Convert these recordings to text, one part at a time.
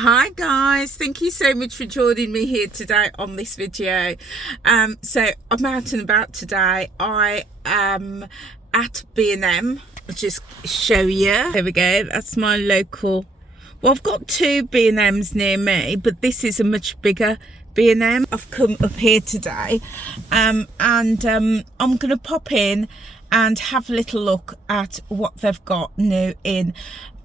Hi guys, thank you so much for joining me here today on this video. So I'm out and about today. I am at B&M. I'll just show you. There we go, that's my local. Well, I've got two B&Ms near me, but this is a much bigger B&M. I've come up here today and I'm going to pop in and have a little look at what they've got new in,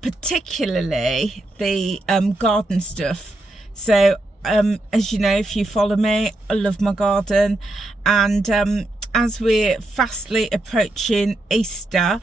particularly the garden stuff. So as you know, if you follow me, I love my garden, and as we're fastly approaching Easter,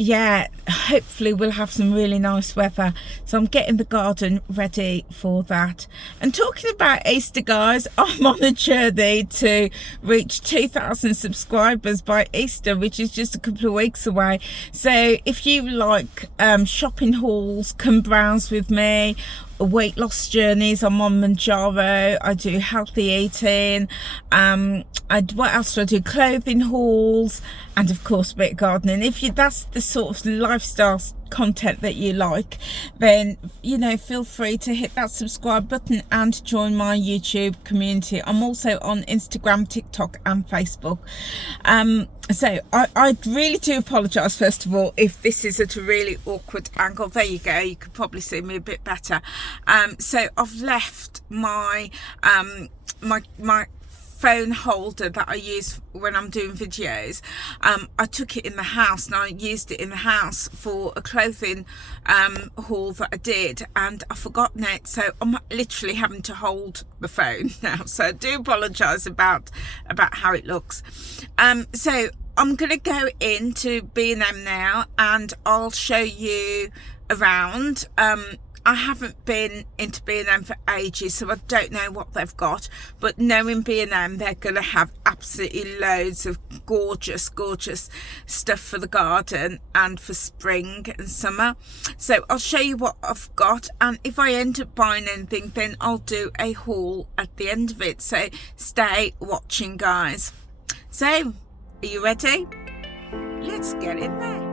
yeah, hopefully we'll have some really nice weather, so I'm getting the garden ready for that. And talking about Easter, guys, I'm on a journey to reach 2,000 subscribers by Easter, which is just a couple of weeks away. So if you like shopping hauls, come browse with me. Weight loss journeys, I'm on Manjaro. I do healthy eating. What else do I do? Clothing hauls, and of course a bit of gardening. If that's the sort of lifestyle content that you like, then feel free to hit that subscribe button and join my YouTube community. I'm also on Instagram, TikTok and Facebook. So I really do apologise first of all if this is at a really awkward angle. There you go, you could probably see me a bit better. So I've left my my phone holder that I use when I'm doing videos. I took it in the house and I used it in the house for a clothing haul that I did, and I've forgotten it, so I'm literally having to hold the phone now, so I do apologise about how it looks. So I'm gonna go into B&M now and I'll show you around. I haven't been into B&M for ages, so I don't know what they've got, but knowing B&M, they're going to have absolutely loads of gorgeous stuff for the garden and for spring and summer. So I'll show you what I've got, and if I end up buying anything, then I'll do a haul at the end of it. So stay watching, guys. So are you ready? Let's get in there.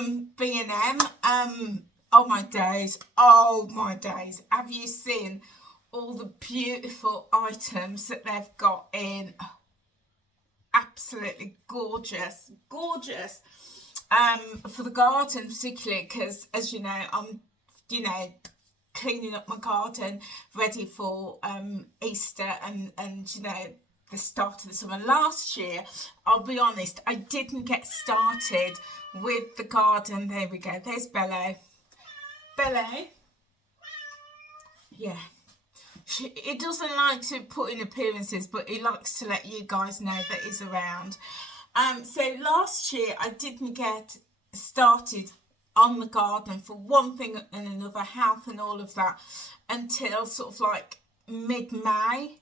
from B&M. Oh my days, oh my days. Have you seen all the beautiful items that they've got in? Absolutely gorgeous, gorgeous. For the garden particularly, because as you know, I'm, cleaning up my garden ready for Easter and the start of the summer. Last year, I'll be honest, I didn't get started with the garden. There we go, there's Bello. Yeah, he doesn't like to put in appearances, but he likes to let you guys know that he's around. So last year I didn't get started on the garden for one thing and another, health and all of that, until sort of like mid-May.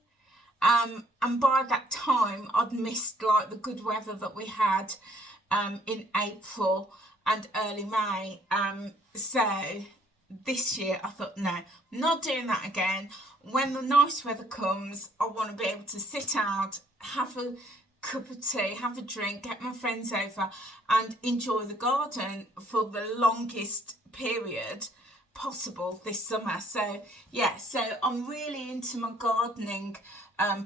And by that time I'd missed like the good weather that we had in April and early May. So this year I thought, no, I'm not doing that again. When the nice weather comes, I want to be able to sit out, have a cup of tea, have a drink, get my friends over and enjoy the garden for the longest period possible this summer. So yeah, so I'm really into my gardening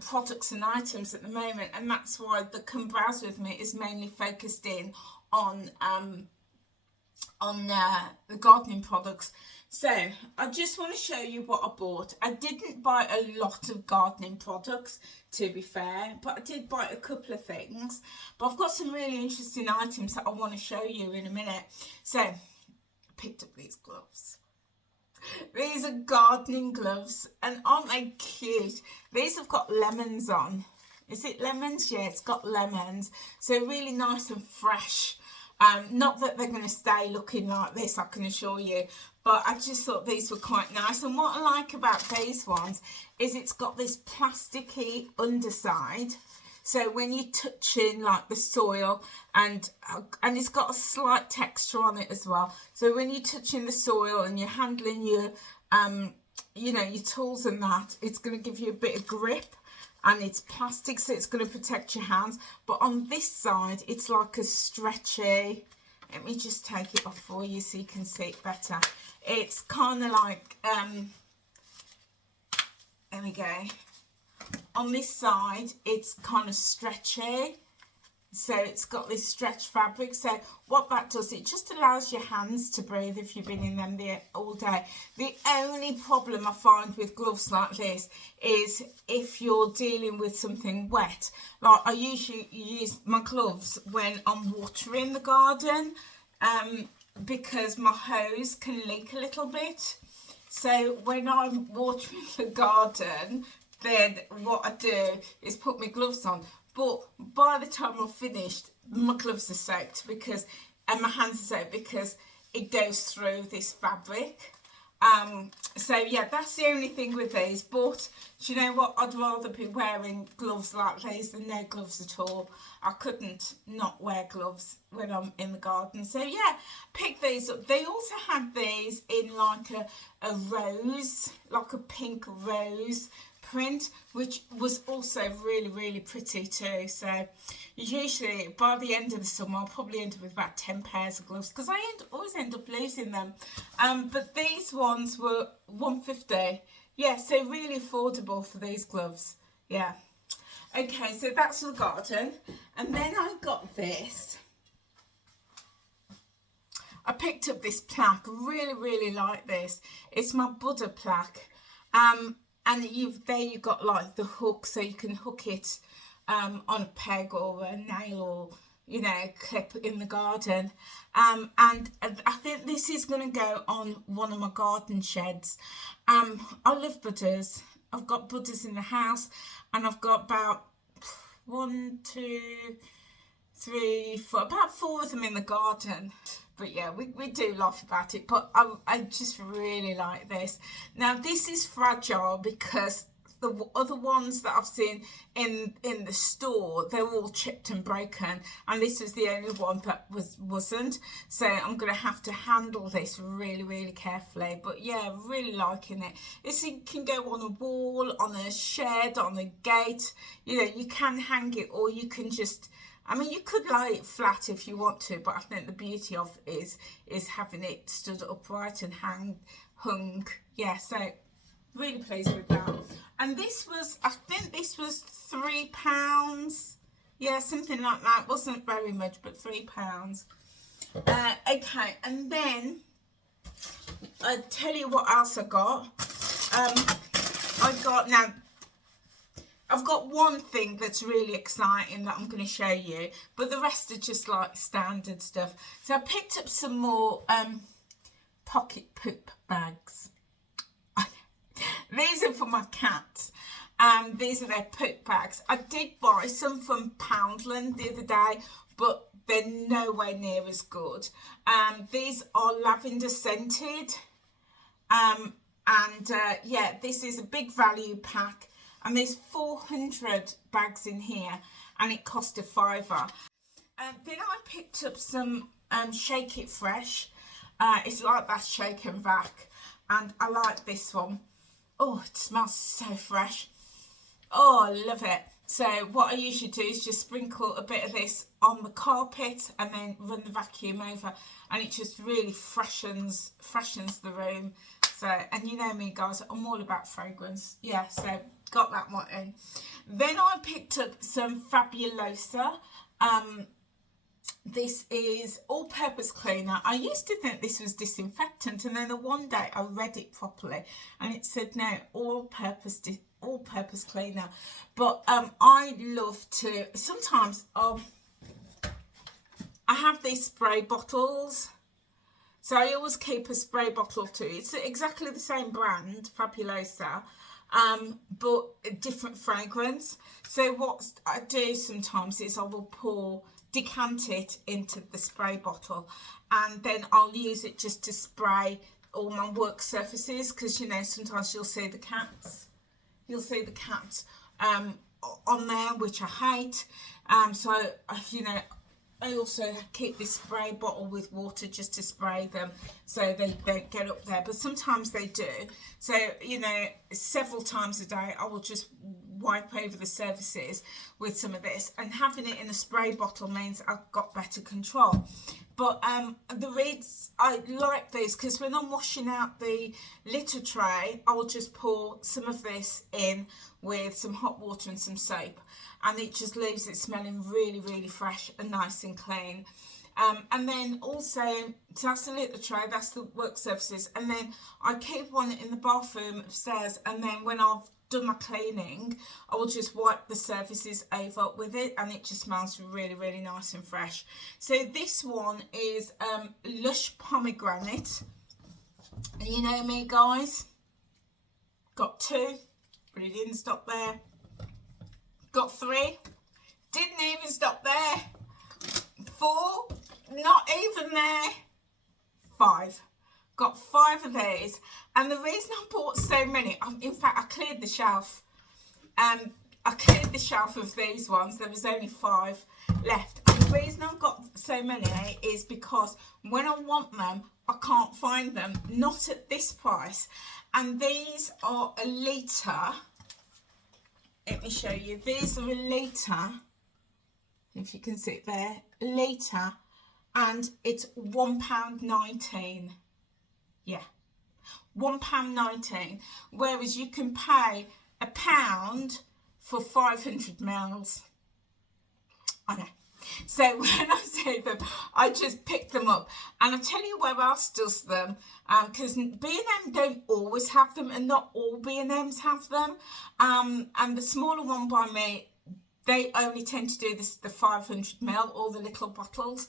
products and items at the moment, and that's why the Come Browse With Me is mainly focused in on the gardening products. So I just want to show you what I bought. I didn't buy a lot of gardening products, to be fair, but I did buy a couple of things. But I've got some really interesting items that I want to show you in a minute. So I picked up these gloves. These are gardening gloves, and aren't they cute? These have got lemons on. Is it lemons? Yeah, it's got lemons. So really nice and fresh. Not that they're going to stay looking like this, I can assure you, but I just thought these were quite nice. And what I like about these ones is it's got this plasticky underside, so when you touch in like the soil, and it's got a slight texture on it as well, so when you touch in the soil and you're handling your your tools and that, it's going to give you a bit of grip. And it's plastic, so it's going to protect your hands. But on this side, it's like a stretchy. Let me just take it off for you so you can see it better. It's kind of like, there we go. On this side, it's kind of stretchy. So it's got this stretch fabric. So what that does, it just allows your hands to breathe if you've been in them there all day. The only problem I find with gloves like this is if you're dealing with something wet. Like I usually use my gloves when I'm watering the garden, because my hose can leak a little bit. So when I'm watering the garden, then what I do is put my gloves on. But by the time I'm finished, my gloves are soaked and my hands are soaked because it goes through this fabric. So yeah, that's the only thing with these. But do you know what? I'd rather be wearing gloves like these than no gloves at all. I couldn't not wear gloves when I'm in the garden. So yeah, pick these up. They also had these in like a rose, like a pink rose print, which was also really, really pretty too. So usually by the end of the summer I'll probably end up with about 10 pairs of gloves, because I always end up losing them. But these ones were $1.50. Yeah, so really affordable for these gloves. Yeah. Okay, so that's the garden. And then I got this. I picked up this plaque. Really, really like this. It's my Buddha plaque. And there you've got like the hook, so you can hook it on a peg or a nail, or clip in the garden. And I think this is going to go on one of my garden sheds. I love Buddhas. I've got Buddhas in the house, and I've got about 1, 2, 3, 4, about 4 of them in the garden. But yeah, we do laugh about it, but I just really like this. Now this is fragile because the other ones that I've seen in the store, they're all chipped and broken, and this was the only one that wasn't. So I'm going to have to handle this really, really carefully. But yeah, really liking it. This can go on a wall, on a shed, on a gate. You can hang it, or you can just I mean, you could lay it flat if you want to, but I think the beauty of it is having it stood upright and hung. Yeah, so really pleased with that. And this was, I think this was £3. Yeah, something like that. Wasn't very much, but £3. Okay, and then I'll tell you what else I got. Now, I've got one thing that's really exciting that I'm going to show you, but the rest are just like standard stuff. So I picked up some more pocket poop bags. These are for my cats. These are their poop bags. I did buy some from Poundland the other day, but they're nowhere near as good. These are lavender scented. Yeah, this is a big value pack. And there's 400 bags in here, and it cost a £5. Then I picked up some Shake It Fresh. It's like that Shake and Vac, and I like this one. Oh, it smells so fresh. Oh, I love it. So what I usually do is just sprinkle a bit of this on the carpet and then run the vacuum over, and it just really freshens the room. So, and you know me guys, I'm all about fragrance. Yeah, so got that one in. Then I picked up some Fabulosa. This is all-purpose cleaner. I used to think this was disinfectant, and then one day I read it properly and it said no, all-purpose cleaner. But I love to sometimes I have these spray bottles. So I always keep a spray bottle too. It's exactly the same brand, Fabulosa, but a different fragrance. So what I do sometimes is I will decant it into the spray bottle, and then I'll use it just to spray all my work surfaces, because you know sometimes you'll see the cats on there, which I hate. So you know, I also keep this spray bottle with water just to spray them so they don't get up there, but sometimes they do. So, you know, several times a day I will just wipe over the surfaces with some of this, and having it in a spray bottle means I've got better control. But the reeds, I like this because when I'm washing out the litter tray, I will just pour some of this in with some hot water and some soap, and it just leaves it smelling really, really fresh and nice and clean. And then also, so that's the litter tray, that's the work surfaces, and then I keep one in the bathroom upstairs, and then when I've done my cleaning, I will just wipe the surfaces over with it, and it just smells really, really nice and fresh. So this one is Lush Pomegranate, and you know me guys, got 2, but it didn't stop there. Got 3, didn't even stop there. 4, not even there. 5, got 5 of these. And the reason I bought so many, in fact I cleared the shelf. I cleared the shelf of these ones. There was only 5 left. And the reason I've got so many is because when I want them, I can't find them. Not at this price. And these are a litre. Let me show you. These are a litre. If you can see it there. A litre. And it's £1.19. Yeah. £1.19. Whereas you can pay £1 for 500 mils. I know. So when I say them, I just pick them up, and I tell you where else does them, because B&M don't always have them, and not all B&Ms have them, and the smaller one by me, they only tend to do this, the 500 ml, all the little bottles.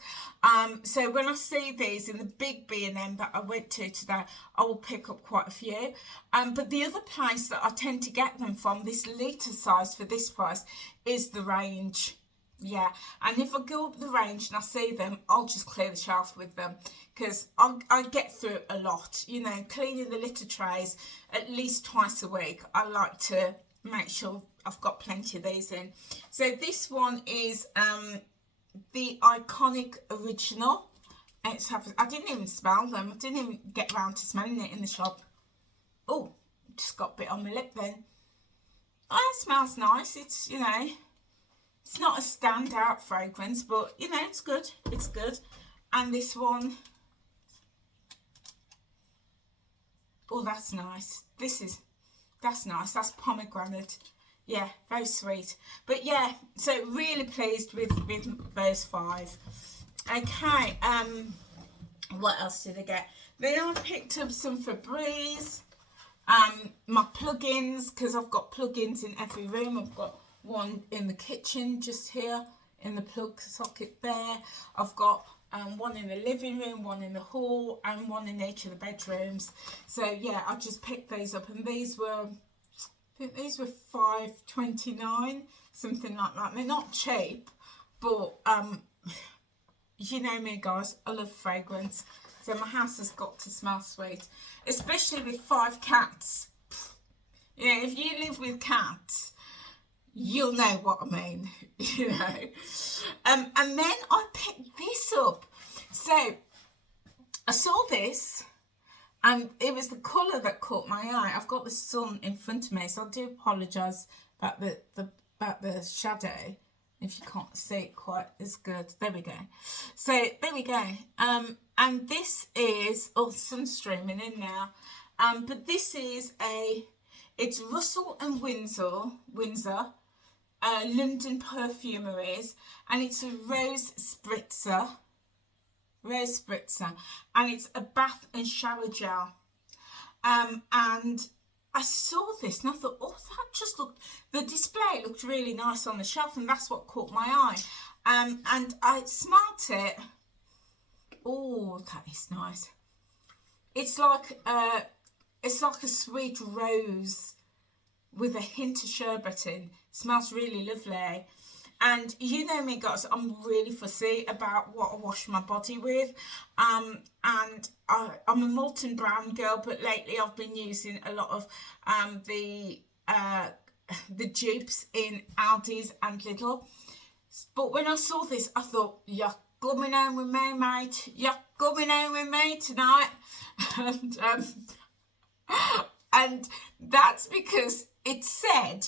So when I see these in the big B&M that I went to today, I will pick up quite a few. But the other place that I tend to get them from, this litre size for this price, is the Range. Yeah, and if I go up the Range and I see them, I'll just clear the shelf with them, because I get through a lot. You know, cleaning the litter trays at least twice a week. I like to make sure I've got plenty of these in. So this one is the Iconic Original. I didn't even smell them. I didn't even get round to smelling it in the shop. Oh, just got a bit on my lip then. Oh, it smells nice. It's, you know, It's not a standout fragrance, but you know, it's good. It's good. And this one, oh, that's nice. That's nice. That's pomegranate. Yeah, very sweet. But yeah, so really pleased with those 5. Okay, what else did I get? Then I picked up some Febreze. My plugins, because I've got plugins in every room. I've got one in the kitchen just here in the plug socket there. I've got one in the living room, one in the hall, and one in each of the bedrooms. So yeah, I just picked those up, and these were, I think these were $5.29, something like that. They're not cheap, but you know me, guys, I love fragrance. So my house has got to smell sweet, especially with 5 cats. You know, if you live with cats, you'll know what I mean, you know. And then I picked this up. So I saw this, and it was the colour that caught my eye. I've got the sun in front of me, so I do apologise about the shadow. If you can't see it quite as good. There we go. So there we go. And this is, oh, sun's streaming in now. But this is it's Russell and Windsor, London Perfumeries, and it's a rose spritzer, and it's a bath and shower gel. And I saw this and I thought, oh, that just looked, the display looked really nice on the shelf, and that's what caught my eye. And I smelt it. Oh, that is nice. It's like a sweet rose with a hint of sherbet in. Smells really lovely. And you know me, guys, I'm really fussy about what I wash my body with. And I'm a Molten Brown girl, but lately I've been using a lot of the dupes in Aldi's and Lidl. But when I saw this, I thought, you're coming home with me, mate. You're coming home with me tonight. And that's because it said,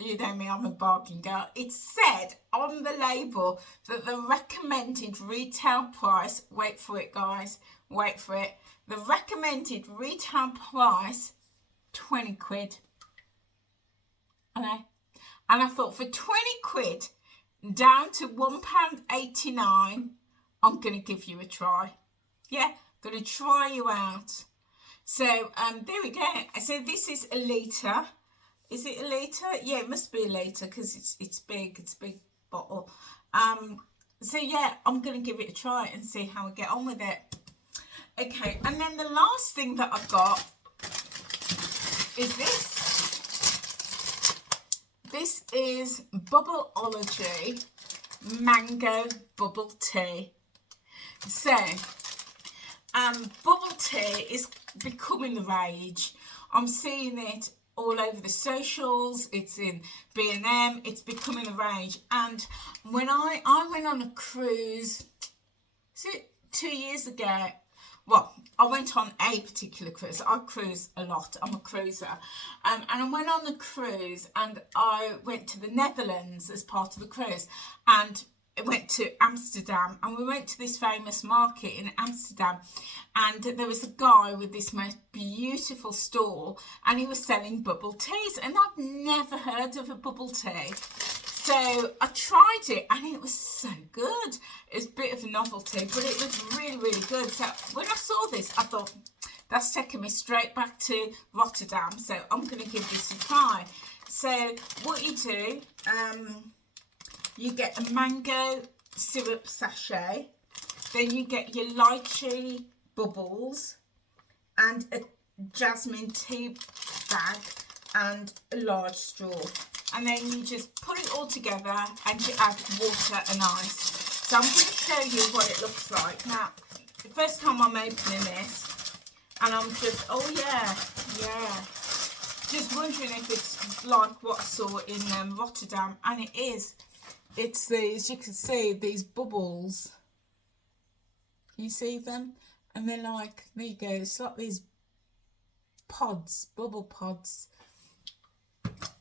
you know me, I'm a bargain girl. It said on the label that the recommended retail price, wait for it, guys, wait for it. The recommended retail price, 20 quid. I know. And I thought, for 20 quid, down to £1.89, I'm going to give you a try. Yeah, going to try you out. So there we go. So this is a litre. Is it a litre? Yeah, it must be a litre because it's big. It's a big bottle. So yeah, I'm going to give it a try and see how I get on with it. Okay, and then the last thing that I've got is this. This is Bubbleology Mango Bubble Tea. So, bubble tea is becoming the rage. I'm seeing it all over the socials. It's in B&M. It's becoming the rage. And when I went on a cruise, is it 2 years ago? Well, I went on a particular cruise. I cruise a lot. I'm a cruiser. And I went on the cruise, and I went to the Netherlands as part of the cruise. And I went to Amsterdam, and we went to this famous market in Amsterdam, and there was a guy with this most beautiful stall, and he was selling bubble teas, and I'd never heard of a bubble tea. So I tried it, and it was so good. It was a bit of a novelty, but it was really, really good. So when I saw this, I thought, that's taking me straight back to Rotterdam, so I'm going to give this a try. So what you do, you get a mango syrup sachet, then you get your lychee bubbles and a jasmine tea bag and a large straw. And then you just put it all together and you add water and ice. So I'm going to show you what it looks like. Now, the first time I'm opening this, and I'm just, oh yeah, just wondering if it's like what I saw in Rotterdam, and it is. It's these, you can see these bubbles. Can you see them? And they're like, there you go, it's like these pods, bubble pods.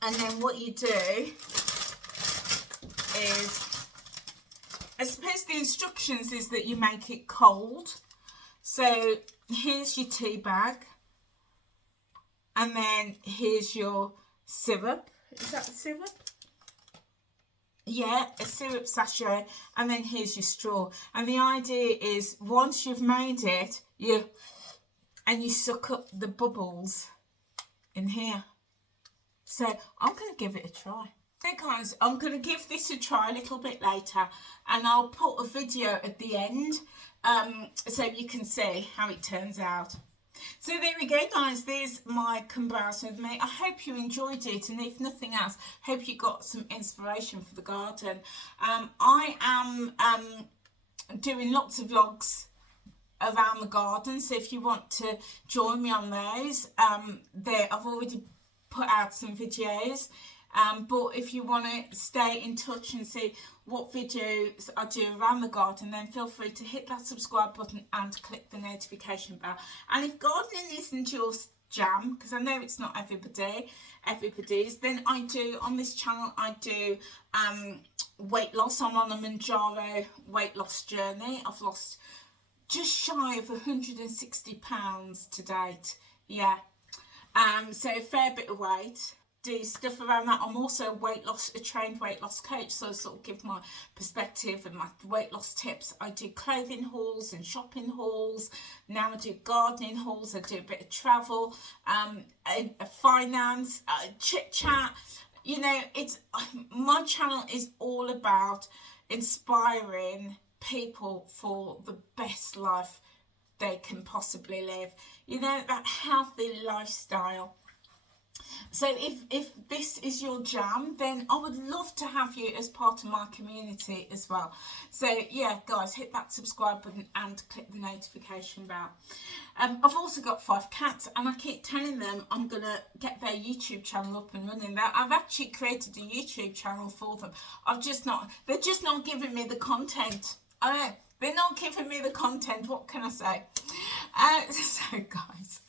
And then what you do is, I suppose the instructions is that you make it cold. So here's your tea bag, and then here's your syrup. Is that the syrup? Yeah, a syrup sachet, and then here's your straw. And the idea is once you've made it, you suck up the bubbles in here. So I'm going to give it a try. So guys, I'm going to give this a try a little bit later, and I'll put a video at the end so you can see how it turns out. So there we go guys, there's my comparison with me. I hope you enjoyed it, and if nothing else, hope you got some inspiration for the garden. I am doing lots of vlogs around the garden, so if you want to join me on those, I've already put out some videos. But if you want to stay in touch and see what videos I do around the garden, then feel free to hit that subscribe button and click the notification bell. And if gardening isn't your jam, because I know it's not everybody's, then I do, on this channel, I do weight loss. I'm on a Manjaro weight loss journey. I've lost just shy of 160 pounds to date. Yeah. So a fair bit of weight. Do stuff around that. I'm also a trained weight loss coach, so I sort of give my perspective and my weight loss tips. I do clothing hauls and shopping hauls. Now I do gardening hauls. I do a bit of travel, finance, chit chat. You know, my channel is all about inspiring people for the best life they can possibly live. You know, that healthy lifestyle. So if this is your jam, then I would love to have you as part of my community as well. So yeah guys, hit that subscribe button and click the notification bell. I've also got 5 cats, and I keep telling them I'm gonna get their YouTube channel up and running. I've actually created a YouTube channel for them. They're just not giving me the content. I know, they're not giving me the content. What can I say? So guys,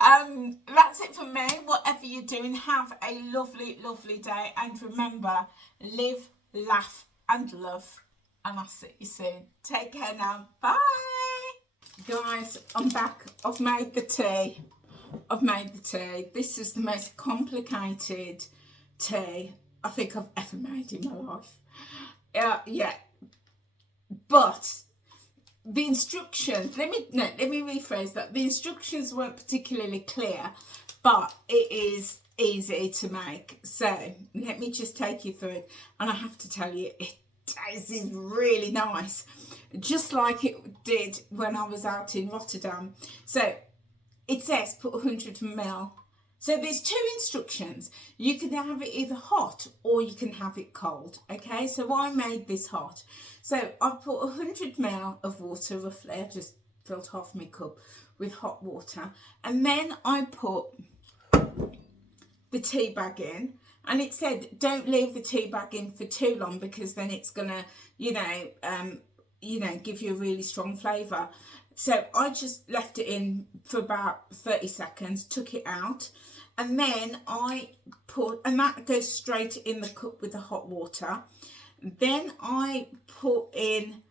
that's it for me. Whatever you're doing, have a lovely, lovely day, and remember, live, laugh and love, and I'll see you soon. Take care now. Bye guys, I'm back. I've made the tea. This is the most complicated tea I think I've ever made in my life. Yeah, but the instructions, let me rephrase that. The instructions weren't particularly clear, but it is easy to make. So let me just take you through it, and I have to tell you, it tastes really nice, just like it did when I was out in Rotterdam. So it says put 100 ml. So there's 2 instructions. You can have it either hot or you can have it cold. Okay, so I made this hot. So I put 100 ml of water, roughly. I just filled half my cup with hot water. And then I put the tea bag in. And it said don't leave the tea bag in for too long, because then it's going to, give you a really strong flavour. So I just left it in for about 30 seconds, took it out, and then and that goes straight in the cup with the hot water. Then I put in,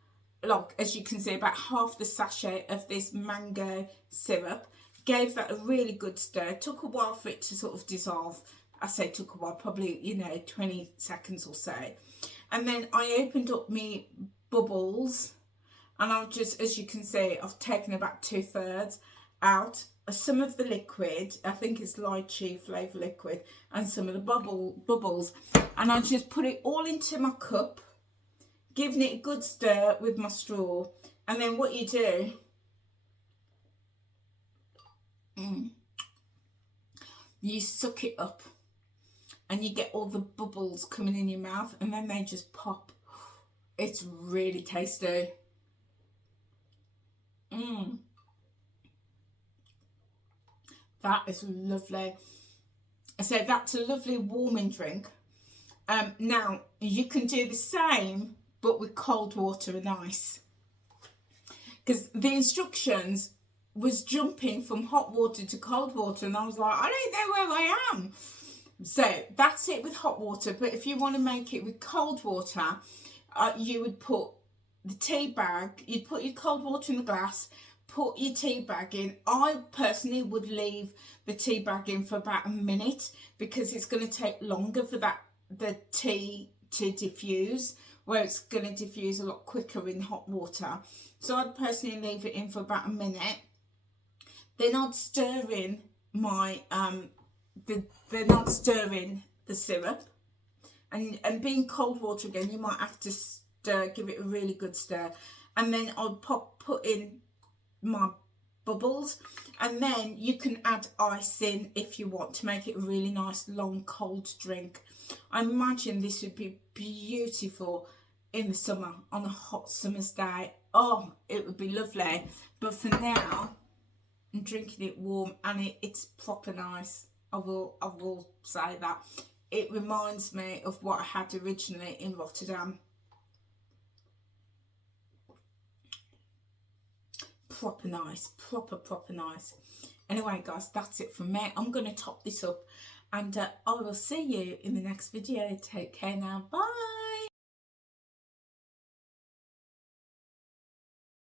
like, as you can see, about half the sachet of this mango syrup. Gave that a really good stir. Took a while for it to sort of dissolve. I say took a while, probably, 20 seconds or so. And then I opened up my bubbles, and I've just, as you can see, I've taken about 2/3 out. Some of the liquid, I think it's lychee flavour liquid, and some of the bubbles. And I just put it all into my cup, giving it a good stir with my straw. And then what you do, you suck it up, and you get all the bubbles coming in your mouth, and then they just pop. It's really tasty. That is lovely. So that's a lovely warming drink. Now you can do the same, but with cold water and ice, because the instructions was jumping from hot water to cold water, and I was like, I don't know where I am. So that's it with hot water. But if you want to make it with cold water, you would put the tea bag, you'd put your cold water in the glass, put your tea bag in. I personally would leave the tea bag in for about a minute, because it's going to take longer for the tea to diffuse, where it's going to diffuse a lot quicker in hot water. So I'd personally leave it in for about a minute. Then I'd stir in my then I'd stir in the syrup, and being cold water again, you might have to stir, give it a really good stir, and then I'll put in my bubbles, and then you can add ice in if you want to make it a really nice long cold drink. I imagine this would be beautiful in the summer, on a hot summer's day. Oh, it would be lovely. But for now, I'm drinking it warm, and it's proper nice. I will say that. It reminds me of what I had originally in Rotterdam. Proper nice, proper nice. Anyway guys, that's it from me. I'm going to top this up, and I will see you in the next video. Take care now. Bye.